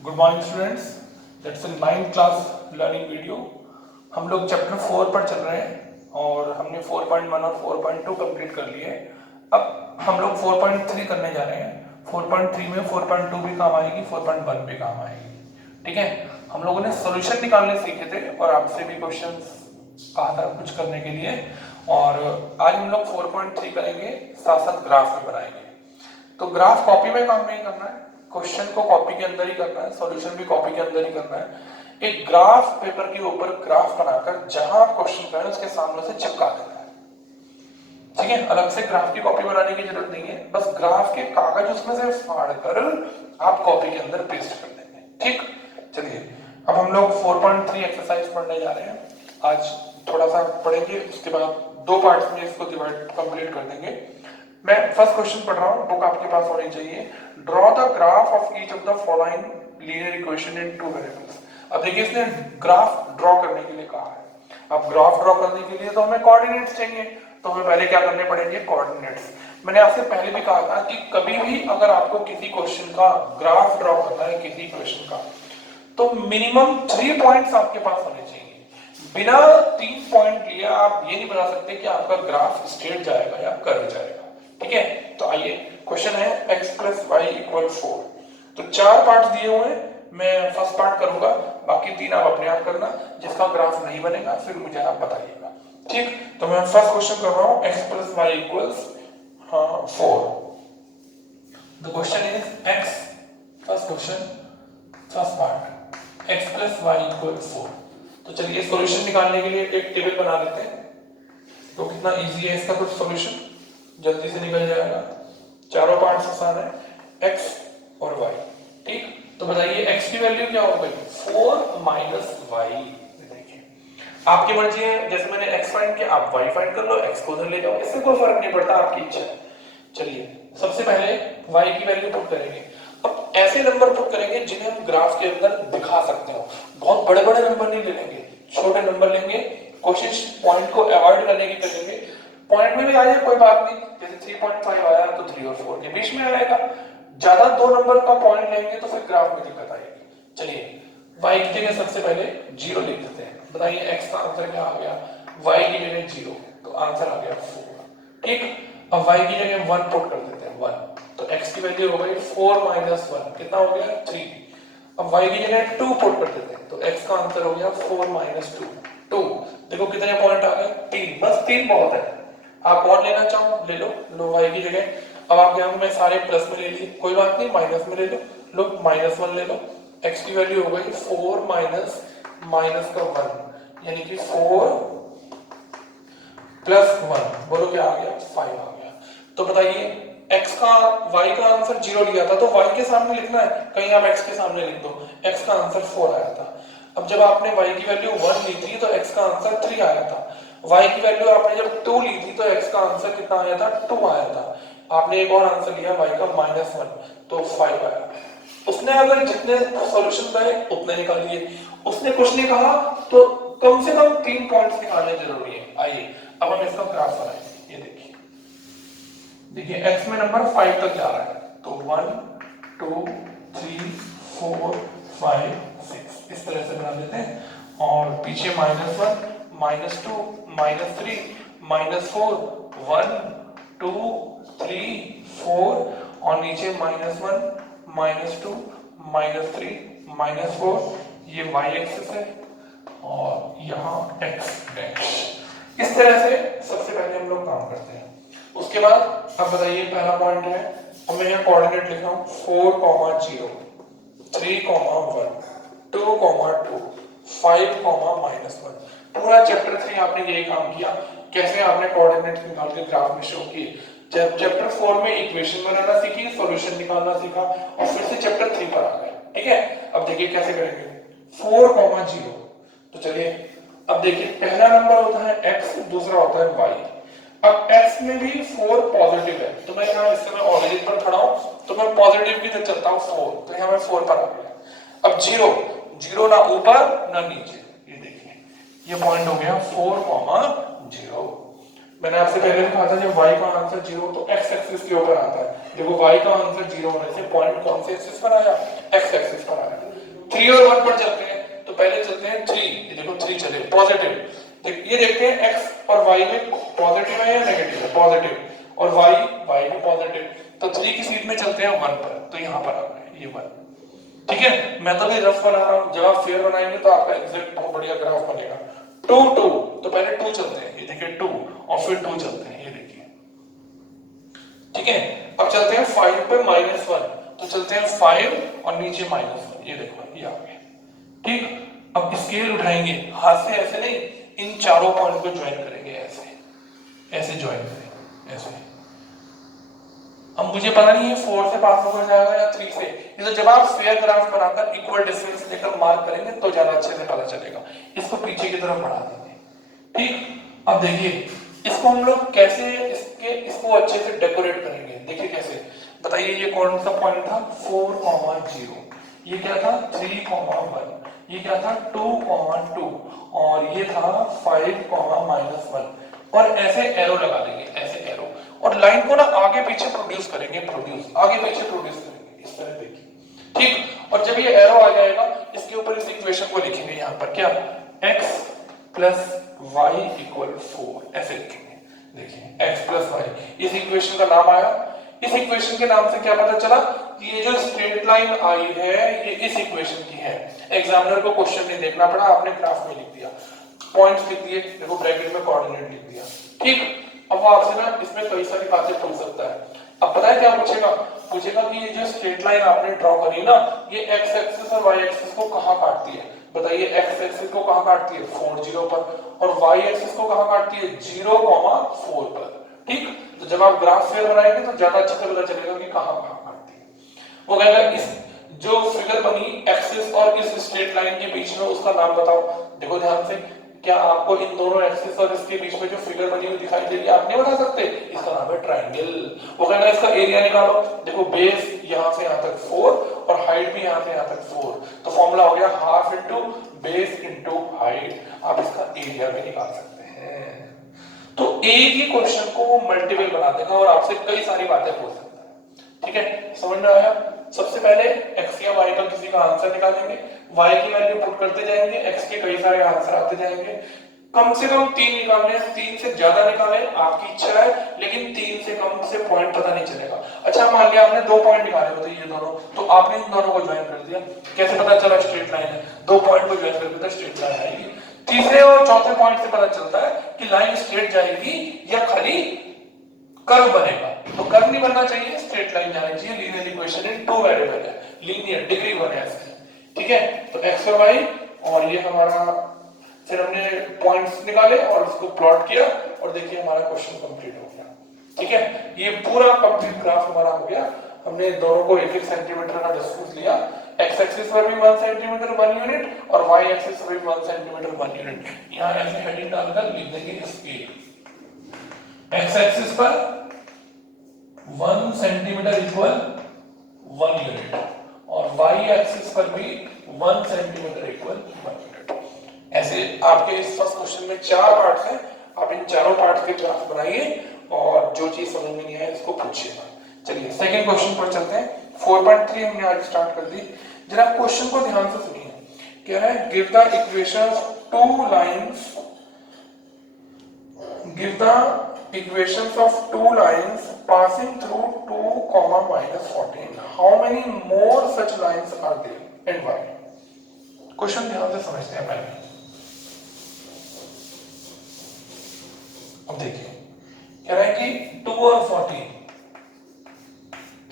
Good morning students, that's in 9th class learning video. हम लोग chapter 4 पर चल रहे हैं और हमने 4.1 और 4.2 कंप्लीट कर लिए। अब हम लोग 4.3 करने जा रहे हैं। 4.3 में 4.2 भी काम आएगी, 4.1 भी काम आएगी। ठीक है, हम लोगों ने सॉल्यूशन निकालने सीखे थे और आपसे भी क्वेश्चंस कहा था कुछ करने के लिए, और आज हम लोग 4.3 करेंगे, साथ साथ ग्राफ में बनाएंगे। तो ग्राफ कॉपी में काम नहीं करना है, क्वेश्चन को कॉपी के अंदर ही करना है, सॉल्यूशन भी कॉपी के अंदर ही करना है। एक ग्राफ पेपर के ऊपर ग्राफ बनाकर जहां आप क्वेश्चन करें उसके सामने से चिपका देना है। ठीक है, अलग से ग्राफ की कॉपी बनाने की जरूरत नहीं है, बस ग्राफ के कागज उसमें से फाड़ कर आप कॉपी के अंदर पेस्ट कर देंगे। ठीक, चलिए अब हम लोग 4.3 एक्सरसाइज पढ़ने जा रहे हैं। आज थोड़ा सा पढ़ेंगे, उसके बाद दो पार्ट्स में इसको डिवाइड कंप्लीट कर देंगे। मैं फर्स्ट क्वेश्चन पढ़ रहा हूं, बुक आपके पास होनी चाहिए। Draw the graph of each of the following linear equation in two variables. अब देखिए, इसने ग्राफ ड्रॉ करने के लिए कहा है। अब ग्राफ ड्रॉ करने के लिए तो हमें कोऑर्डिनेट्स चाहिए, तो हमें पहले क्या करने पड़ेंगे, कोऑर्डिनेट्स। मैंने आपसे पहले भी कहा था कि कभी भी अगर आपको किसी क्वेश्चन का ग्राफ ड्रॉ करना है, किसी क्वेश्चन का, तो मिनिमम 3 पॉइंट्स आपके पास होने चाहिए। बिना 3 पॉइंट लिए आप ये नहीं बता सकते कि आपका ग्राफ स्ट्रेट जाएगा या कर्व जाएगा। ठीक है, तो आइए, क्वेश्चन है x प्लस वाई इक्वल 4। तो 4 पार्ट दिए हुए हैं, मैं फर्स्ट पार्ट करूंगा, बाकी 3 आप अपने आप करना। जिसका ग्राफ नहीं बनेगा फिर मुझे आप बताइएगा। ठीक, तो मैं फर्स्ट क्वेश्चन कर रहा हूं, x plus y equals 4। The question is x, first question, first part, x plus y equal 4। तो चलिए सॉल्यूशन निकालने के लिए एक टेबल बना लेते हैं। तो कितना इजी है इसका कुछ सॉल्यूशन, जल्दी से निकल जाएगा। चारों पार्ट्स आसान है, x और y। ठीक, तो बताइए x की वैल्यू क्या हो गई, 4 माइनस वाई। देखिए आपकी मर्जी है, जैसे मैंने x फाइंड किया आप y फाइंड कर लो, x को उधर ले जाओ, इससे कोई फर्क नहीं पड़ता, आपकी इच्छा है। चलिए सबसे पहले y की वैल्यू पुट करेंगे। अब ऐसे नंबर पुट करेंगे जिन्हें हम ग्राफ के अंदर दिखा सकते हो। बहुत बड़े बड़े नंबर नहीं ले लेंगे, छोटे नंबर लेंगे। कोशिश पॉइंट को अवॉइड करने की करेंगे। पॉइंट में भी आ जाए कोई बात नहीं, जैसे 3.5 आया तो 3 और 4 के बीच में आएगा। ज्यादा 2 नंबर का पॉइंट लेंगे तो फिर ग्राफ में दिक्कत आएगी। चलिए y की जगह सबसे पहले 0 लिख देते हैं। बताइए x का आंसर क्या आ गया, y की जगह 0, तो आंसर आ गया 4। ठीक, अब y की जगह 1 पुट कर देते हैं, 1, तो x की वैल्यू हो गई 4 माइनस 1, कितना हो गया 3। अब y की जगह 2 पुट कर देते हैं, तो x का आंसर हो गया 4 माइनस 2, 2। देखो कितने पॉइंट आ गए, 3, बस 3 बहुत है। आप और लेना चाहो ले लो, y की जगह। अब आप यहाँ मैं सारे प्लस में ले लिए, कोई बात नहीं, माइनस में ले लो, माइनस 1 ले लो। x की वैल्यू हो गई 4 माइनस माइनस का 1, यानी कि 4 प्लस 1, बोलो क्या आ गया, 5 आ गया। तो बताइए x का, y का आंसर 0 लिया था, तो y के सामने लिखना है, कहीं आप x के सामने लिख दो। x का आंसर 4 आया था। अब जब आपने y की वैल्यू 1 ली थी तो x का आंसर 3 आया था। y की वैल्यू आपने जब 2 ली थी तो x का आंसर कितना आया था, 2 आया था। आपने एक और आंसर लिया y का -1, तो 5 आया। उसने अगर जितने सॉल्यूशन कहे उतने निकालिए, उसने कुछ नहीं कहा तो कम से कम 3 पॉइंट्स निकालने जरूरी है। आइए अब हम इसका ग्राफ बनाएंगे। ये देखिए, देखिए x में नंबर 5 तक जा रहा है, तो 1 2 3 4 5 6 इस तरह से बना देते हैं। और पीछे -1 -2 -3 -4 1 2 3 4, और नीचे -1 -2 -3 -4, ये y एक्सिस है और यहाँ x डैश। इस तरह से सबसे पहले हम लोग काम करते हैं। उसके बाद अब बताइए, पहला पॉइंट है, अब मैं यहाँ कोऑर्डिनेट लिख रहा हूँ 4, 0 3, 1 2, 2 5, -1। पूरा चैप्टर 3 आपने यही काम किया, कैसे आपने कोऑर्डिनेट निकाल के ग्राफ में शो किए। जब चैप्टर 4 में इक्वेशन बनाना सीखी, सॉल्यूशन निकालना सीखा, और फिर से चैप्टर 3 पर आ गए। ठीक है, अब देखिए कैसे करेंगे, 4, 0। तो चलिए अब देखिए, पहला नंबर होता है x, दूसरा होता है y। अब x में भी 4 पॉजिटिव है, तो मैं यहाँ इस समय ऑलरेडी पर खड़ा हूं, तो मैं पॉजिटिव की तरफ चलता हूँ 4, तो यहाँ मैं 4 पर आ गया। अब 0, 0 ना ऊपर ना नीचे, ये देखिए ये पॉइंट हो गया 4, 0। मैंने आपसे पहले भी कहा था जब y का आंसर 0 तो x एक्सिस के ऊपर आता है। देखो y का आंसर 0 होने से पॉइंट कौन से एक्सिस पर आया, x एक्सिस पर आया। 3 और 1 पर चलते हैं, तो पहले चलते हैं 3, ये देखो 3 चले पॉजिटिव, ये देखते हैं x और y में पॉजिटिव है या नेगेटिव है, पॉजिटिव, और y भी पॉजिटिव, तो 3 की सीट में चलते हैं 1 पर, तो यहाँ पर आ गए ये 1। ठीक है, मैं तो भी रफ बना रहा हूँ, जब आप फेयर बनाएंगे तो आपका एग्जैक्ट बहुत बढ़िया ग्राफ बनेगा। 2 2, तो पहले 2 चलते हैं, ये देखिए 2, और फिर 2 चलते हैं, ये देखिए। ठीक है, अब चलते हैं 5 पे -1, तो चलते हैं 5 और नीचे -1, ये देखो ये आ गया। ठीक, अब स्केल उठाएंगे हाथ से, ऐसे नहीं, इन चारों पॉइंट को ज्वाइन करेंगे, ऐसे ज्वाइन करेंगे ऐसे। अब मुझे पता नहीं है 4 से पास होकर जाएगा या 3 से, ये तो जब आप फेयर ग्राफ बनाकर इक्वल डिस्टेंस लेकर मार्क करेंगे तो ज्यादा अच्छे से पता चलेगा। इसको पीछे की तरफ बढ़ा देंगे। ठीक, अब देखिए इसको हम लोग कैसे इसको अच्छे से डेकोरेट करेंगे, देखिए कैसे, बताइए। ये कौन सा पॉइंट था, 4,0, ये क्या था 3,1, ये क्या था 2,2, और ये था 5,-1, और ऐसे एरो लगा देंगे, ऐसे एरो, और लाइन को ना आगे पीछे प्रोड्यूस करेंगे, आगे पीछे प्रोड्यूस करेंगे, इस तरह देखिए। ठीक, और जब ये एरो आ जाएगा इसके ऊपर इस इक्वेशन को लिखेंगे यहाँ पर, क्या, x + y = 4, ऐसे लिखेंगे। देखिए x + y, इस इक्वेशन का नाम आया। इस इक्वेशन के नाम से क्या पता चला कि ये जो स्ट्रेट लाइन आई है ये इस इक्वेशन की है। एग्जामिनर को क्वेश्चन नहीं देखना पड़ा, आपने ग्राफ में लिख दिया, पॉइंट्स लिख दिए, देखो ब्रैकेट में कोऑर्डिनेट लिख दिया। ठीक, अब वो आपसे ना इसमें कई सारी बातें पूछ सकता है। अब पता है क्या पूछेगा कि ये जो स्ट्रेट लाइन आपने ड्रॉ करी ना, ये x एक्सिस और y एक्सिस को कहां काटती है, बताइए। x एक्सिस को कहां काटती है, 4 0 पर, और y एक्सिस को कहां काटती है, 0,4 पर। ठीक, तो जब आप ग्राफ फेयर बनाएंगे तो ज्यादा अच्छे से पता चलेगा कि कहां काटती है। वो कहेगा इस जो फिगर बनी एक्सिस और इस स्ट्रेट लाइन के बीच में, उसका नाम बताओ। देखो ध्यान से, क्या आपको इन दोनों एक्सिस और इसके बीच में जो फिगर बनी हुई दिखाई दे रही है, आप नहीं बता सकते, इसका नाम है ट्रायंगल। वो कहना है इसका एरिया निकालो, देखो बेस यहाँ से यहाँ तक 4 और हाइट भी यहाँ से यहाँ तक 4, तो फॉर्मूला हो गया half into base into height. आप इसका एरिया भी निकाल सकते हैं। तो एक ही क्वेश्चन को वो मल्टीपल बना देगा और आपसे कई सारी बातें पूछ सकता है। ठीक है, समझ में आया। सबसे पहले x या y का किसी का आंसर निकालेंगे, y की वैल्यू पुट करते जाएंगे, x के कई सारे आंसर आते जाएंगे। कम से कम 3 निकालने हैं, 3 से ज्यादा निकालें आपकी इच्छा है, लेकिन 3 से कम से पॉइंट पता नहीं चलेगा। अच्छा मान लिया आपने 2 पॉइंट निकाले होते ये दोनों, तो आपने इन दोनों को ज्वाइन कर दिया, कैसे पता चला स्ट्रेट लाइन है, 2 पॉइंट को ज्वाइन करके तो स्ट्रेट लाइन आएगी। तीसरे और चौथे पॉइंट से पता चलता है कि लाइन स्ट्रेट जाएगी या खाली कर्व बनेगा, तो कर्व नहीं बनना चाहिए, स्ट्रेट लाइन जानी चाहिए। लीनियर इक्वेशन इन 2 वेरिएबल है, लीनियर डिग्री 1 है इसकी। ठीक है, तो x और y, और ये हमारा, फिर हमने पॉइंट्स निकाले और उसको प्लॉट किया, और देखिए हमारा क्वेश्चन कंप्लीट हो गया। ठीक है, ये पूरा कंप्लीट ग्राफ हमारा हो गया। हमने दोनों को 1-1 सेंटीमीटर का डिस्टेंस लिया, x एक्सिस पर भी 1 सेंटीमीटर 1 यूनिट और y एक्सिस पर भी 1 सेंटीमीटर 1 यूनिट। यहां ऐसे हेडिंग डालकर लिख देंगे स्केल। x एक्सिस पर 1 सेंटीमीटर = 1 यूनिट, और y एक्सिस पर भी 1 सेंटीमीटर = 1 यूनिट। ऐसे आपके इस फर्स्ट क्वेश्चन में 4 पार्ट्स हैं, आप इन चारों पार्ट्स के ग्राफ बनाइए और जो चीज समझ में नहीं आए इसको पूछिएगा। चलिए सेकंड क्वेश्चन पर चलते हैं। 4.3 हमने आज स्टार्ट कर दी। जरा क्वेश्चन को ध्यान से सुनिए, क्या है, give the equations 2 lines, give the equations of 2 lines passing through 2, -14. How many more such lines are there and why? Question ध्यान से समझते हैं पहले। अब देखिए कह रहा है कि 2 और 14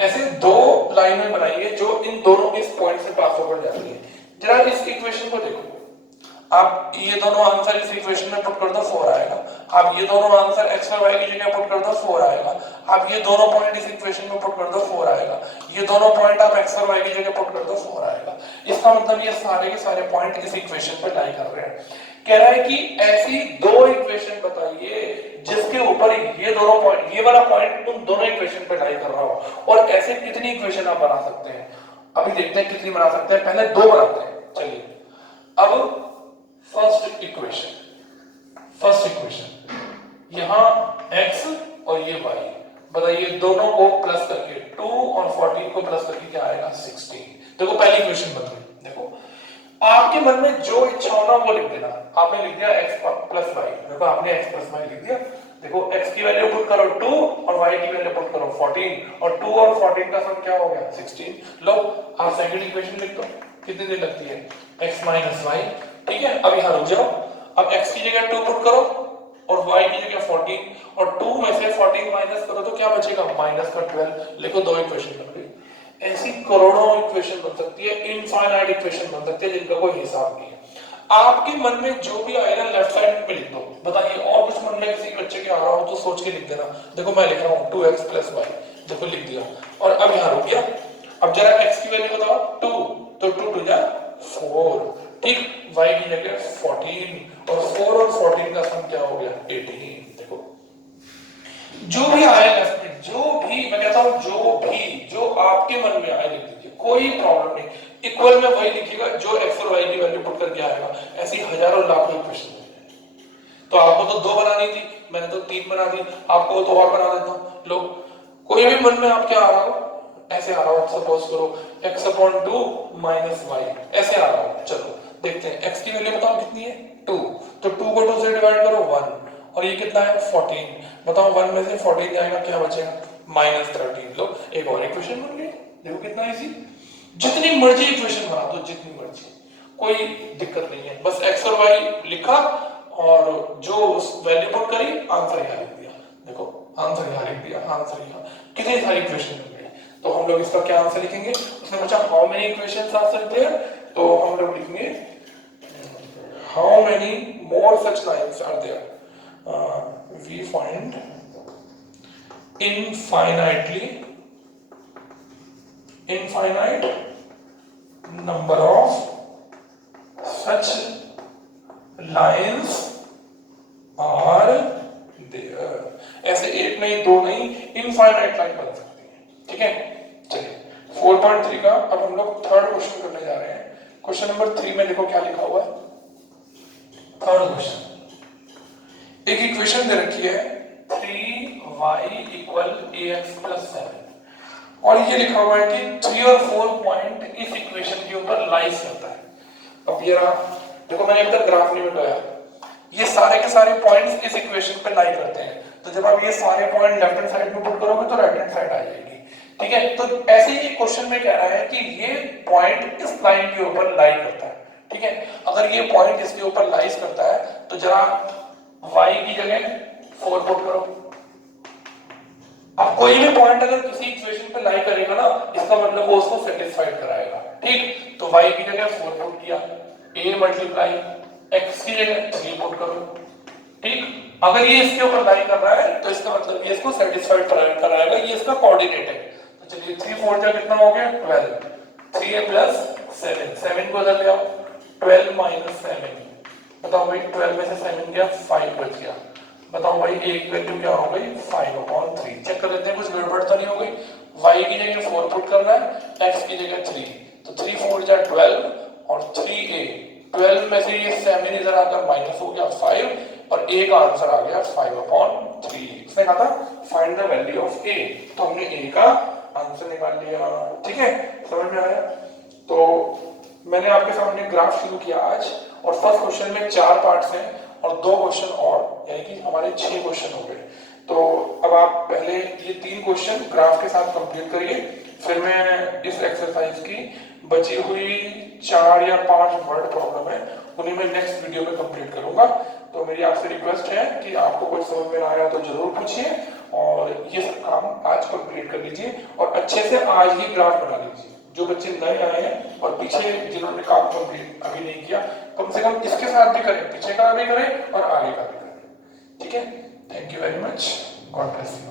ऐसे 2 लाइनें बनाइए जो इन दोनों इस पॉइंट से पास होकर जाती है। जरा इस इक्वेशन को देखो, आप ये दोनों आंसर इस इक्वेशन में पुट कर दो 4 आएगा, आप ये दोनों आंसर x और y की जगह पुट कर दो 4 आएगा, आप ये दोनों पॉइंट इस इक्वेशन में पुट कर दो 4 आएगा, ये दोनों पॉइंट आप x और y की जगह पुट कर दो 4 आएगा। इसका मतलब ये सारे के सारे पॉइंट इस इक्वेशन पे लाई कर रहे हैं। कह रहा है कि ऐसी 2 इक्वेशन बताइए जिसके ऊपर ये दोनों पॉइंट, ये वाला पॉइंट उन दोनों इक्वेशन पे लाई कर रहा हो। और ऐसे कितनी इक्वेशन आप बना सकते हैं, अभी देखते हैं कितनी बना सकते हैं। पहले 2 बनाते हैं। चलिए अब फर्स्ट इक्वेशन यहां x और ये y, बताइए दोनों को प्लस करके 2 और 14 को प्लस करके क्या आएगा 16। देखो पहली इक्वेशन बन गई। देखो आपके मन में जो इच्छा हो ना वो लिख देना। आपने लिख दिया x प्लस वाई, देखो आपने x प्लस वाई लिख दिया। देखो x की वैल्यू पुट करो 2 और y की वैल्यू पुट करो 14 और 2 और 14 का सम क्या हो गया 16। लो आप सेकंड इक्वेशन लिख दो, कितनी देर लगती है x माइनस वाई। ठीक है, अब यहां रुक जाओ, अब x की जगह 2 पुट करो और y की जगह 14 और 2 में से 14 माइनस करो तो क्या बचेगा माइनस का 12। लिखो दो इक्वेशन बन गई। ऐसी करोड़ों इक्वेशन बन सकती है, इनफाइनाइट इक्वेशन बन सकती है जिनका कोई हिसाब नहीं है। आपके मन में जो भी आएगा लेफ्ट साइड पे लिख दो। बताइए और कुछ मन में किसी बच्चे के आ रहा हो तो सोच के लिख देना। देखो मैं लिख रहा हूँ 2x प्लस वाई, देखो लिख दिया और अब यहाँ रुक गया। अब जरा x की वैल्यू बताओ 2, तो 2 टू जा 4, ठीक, y की जगह 14 और 4 और 14 का सम क्या हो गया 18। देखो जो भी आए लेफ्ट में, जो भी मैं कहता हूं जो आपके मन में आए लिख दीजिए, कोई प्रॉब्लम नहीं। इक्वल में वही लिखिएगा जो x और y की वैल्यू पुट करके आएगा। ऐसी हजारों लाखों क्वेश्चन है। तो आपको तो 2 बनानी थी, मैंने तो 3 बना दी, आपको तो और बना देता हूं। लोग कोई भी मन में आपके आ रहा हो, ऐसे आ रहा हो, सपोज करो x/2 माइनस y, ऐसे आ रहा हो। चलो देखते हैं x की वैल्यू बताओ कितनी है 2, तो 2 को 2 से डिवाइड करो 1 और ये कितना है 14। बताओ 1 में से 14 जाएगा क्या बचेगा -13। लो एक और इक्वेशन बन गई। देखो कितना इजी, जितनी मर्जी इक्वेशन बना दो, जितनी मर्जी, कोई दिक्कत नहीं है। बस x और y लिखा और जो वैल्यू पुट करी आंसर यहाँ लिख दिया। देखो आंसर यहाँ लिख दिया, आंसर यहाँ, कितनी सारी इक्वेशन बन गई। तो हम लोग इसका क्या आंसर लिखेंगे, उसने पूछा how many equations are there, तो हम लोग लिखेंगे how many more such lines are there. We find infinite number of such lines are there। ऐसे एक नहीं दो नहीं, इनफाइनाइट लाइन बन सकती है। ठीक है, चलिए 4.3 का अब हम लोग थर्ड क्वेश्चन करने जा रहे हैं। क्वेश्चन नंबर 3 में देखो क्या लिखा हुआ है। थर्ड क्वेश्चन, एक इक्वेशन दे रखी है 3y = ax + 7 और ये लिखा हुआ है कि 3 और 4 पॉइंट इस इक्वेशन के ऊपर लाइज करता है। अब ये रहा, देखो मैंने अभी तक ग्राफ नहीं बताया, ये सारे के सारे पॉइंट्स इस इक्वेशन पे लाई करते हैं। तो जब आप ये सारे पॉइंट लेफ्ट हैंड साइड में पुट करोगे तो राइट हैंड साइड आ जाएगी। ठीक है, तो ऐसे ही क्वेश्चन में कह रहा है कि ये पॉइंट इस लाइन के ऊपर लाई करता है। ठीक है, अगर ये पॉइंट इसके ऊपर लाइज करता है तो जरा y की जगह 4 पुट करो। अब कोई भी पॉइंट अगर किसी इक्वेशन पे लाई करेगा ना, इसका मतलब वो उसको सेटिस्फाइड कराएगा। ठीक, तो y की जगह 4 पुट किया, a मल्टीप्लाई x की जगह 3 पुट करो। ठीक, अगर ये इसके ऊपर लाई कर रहा है तो इसका मतलब ये इसको सेटिस्फाइड कराएगा, ये इसका कोऑर्डिनेट है। तो चलिए 3 4 जा कितना हो गया 12, 3a + 7, 7 को उधर ले आओ, 12 - 7, बताओ भाई 12 में से 7 गया 5 बच गया। बताओ भाई a की वैल्यू क्या हो गई 5/3। चेक कर लेते हैं कुछ गड़बड़ तो नहीं हो गई। y की जगह 4 पुट करना है, x की जगह 3, तो 3 4 जा 12 और 3a, 12 में से ये 7 इधर आकर माइनस हो गया 5 और a का आंसर आ गया 5/3। इसने कहा था find the value of a, तो हमने a का आंसर निकाल लिया। ठीक है, समझ में आया। तो मैंने आपके सामने ग्राफ शुरू किया आज और फर्स्ट क्वेश्चन में 4 पार्ट्स हैं और 2 क्वेश्चन और, यानी कि हमारे 6 क्वेश्चन हो गए। तो अब आप पहले ये 3 क्वेश्चन ग्राफ के साथ कंप्लीट करिए, फिर मैं इस एक्सरसाइज की बची हुई 4 या 5 वर्ड प्रॉब्लम है उन्हें मैं नेक्स्ट वीडियो में कंप्लीट करूंगा। तो मेरी आपसे रिक्वेस्ट है कि आपको कुछ समझ में आया तो जरूर पूछिए और ये सब काम आज कंप्लीट कर लीजिए और अच्छे से आज ही ग्राफ बना लीजिए। जो बच्चे नए आए हैं और पीछे जिन्होंने काम कंप्लीट अभी नहीं किया, कम से कम इसके साथ भी करें, पीछे का भी करें और आगे का भी करें। ठीक है, thank you very much, God bless you.